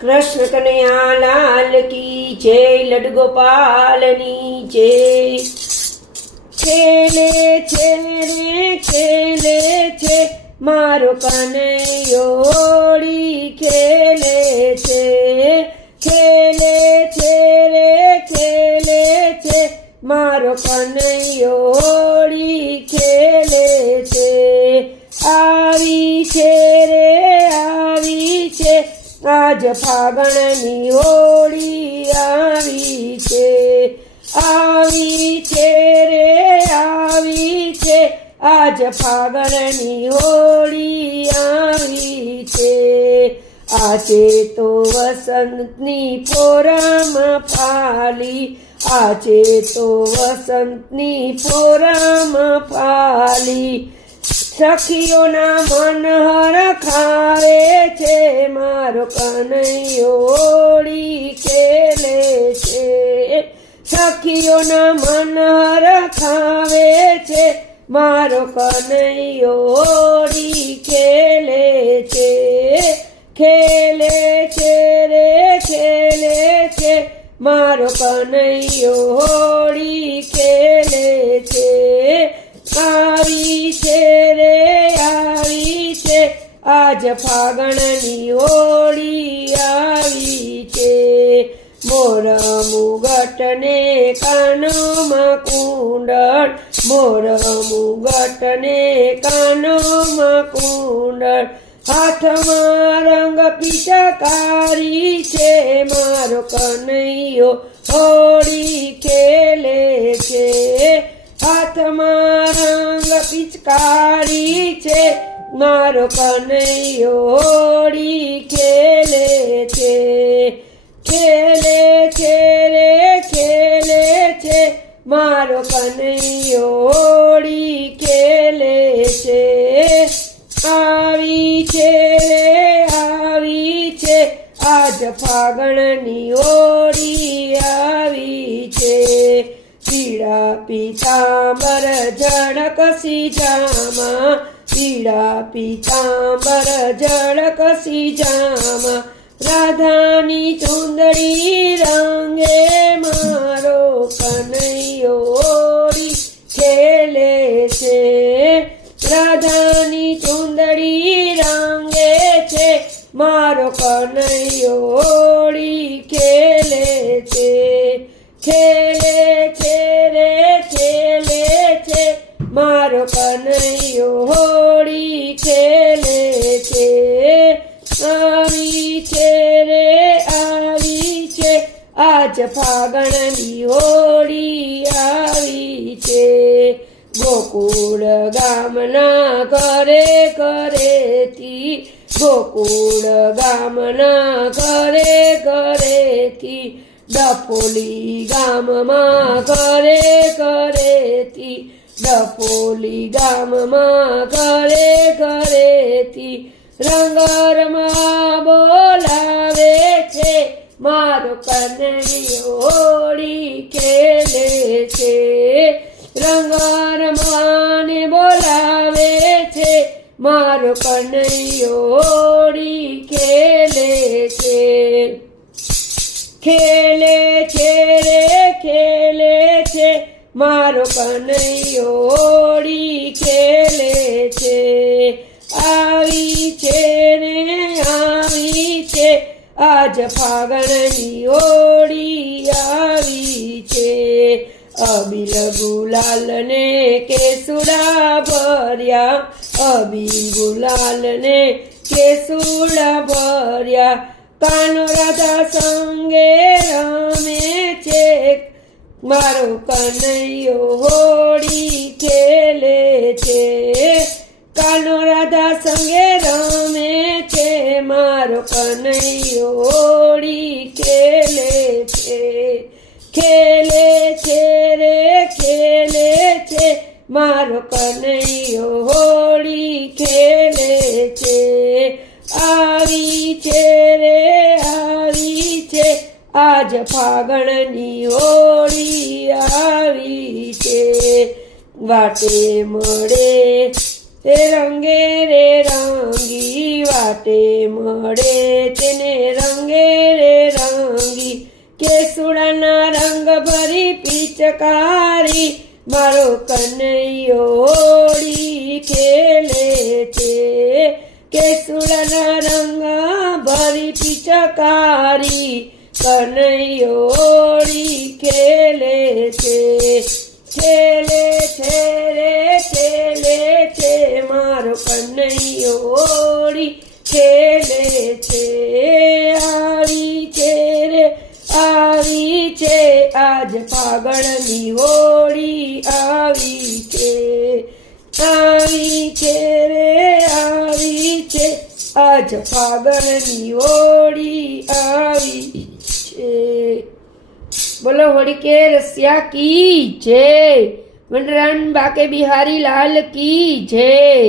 कृष्ण कन्हैया लाल की जय, लड्डू गोपालनी जय। खेले छे रे खेले छे मारो कन्हैयो होली खेले छे। खेले छे रे खेले छे मारो कन्हैयो होली खेले छे। आवी छे रे आवी छे आज फागणनी होली आवी छे। आवी छे रे आवी छे आज फागणनी होली आवी छे। आजे तो वसंतनी पोरम फाली, आजे तो वसंतनी पोरम फाली। सखियोना मन हरखावे छे मारो कन्हैयो होली खेले छे। सखियोना मन हरखावे छे मारो कन्हैयो होली खेले छे। खेले छे रे खेले छे मारो कन्हैयो होली खेले छे। आवी छे रे आवी छे आज फागणनी होली आवी छे। मोर मुगट ने कानों कुंडल, मोर मुगट ने कानों कुंडल। हाथमां रंग पिचकारी छे मारो कन्हैयो होली खेले छे। हाथमां रंग पिचकारी छे मारो कन्हैयो होली खेले छे। खेले छे रे खेले छे मारो कन्हैयो होली खेले छे। आवी छे रे आवी छे आज फागणनी होली आवी छे। पीड़ा पीतांबर झड़कसी जामा, पीड़ा पीतांबर झड़कसी जामा। राधानी चुंदड़ी रंगे मारो कन्हैयो होली खेले छे। राधानी चुंदड़ी रंगे छे मारो कन्हैयो होली खेले छे। खेले छे रे खेले छे मारो कन्हैयो होली खेले छे। आवी छे रे आवी छे आज फागणनी होली आवी छे। गोकुळ गामना करे करेती, गोकुळ गामना करे करेती। डफोली गाममां करे करेती, डफोली गाममां करे करेती। रंगरमां बोलावे छे मारो कन्हैयो होली खेले छे। रंगरमां ने बोलावे छे मारो कन्हैयो होली खेले छे। खेले छे रे खेले छे मारो कन्हैयो होली खेले छे। आवी छे रे आवी छे आज फागणनी होली आवी छे। अबील गुलाल ने केसुड़ा भर्या, अबील गुलाल ने केसुड़ा भर्या। कानो राधा संगे रमे छे मारो कन्हैयो होली खेले छे। कानो राधा संगे रमे छे मारो कन्हैयो होली खेले छे। खेले छे रे खेले छे मारो कन्हैयो होली खेले छे। आवी छे रे आवी छे आज फागणनी होली आवी छे। वाटे मळे रंगे रे रंगी, वाटे मळे તેને રંગે પિચકારી મારો કનૈયો હોળી ખેલે છે કેસુડાના રંગ ભરી પિચકારી કનૈયો હોળી ખેલે છે ખેલે છે રે ખેલે છે મારો કનૈયો હોળી ખેલે છે આવી છે રે આવી છે આજ ફાગણની હોળી આવી છે રે આવી છે આજ ફાગણની હોળી આવી છે। बोलो होली के रसिया की जय। वनरान बाके बिहारी लाल की जय।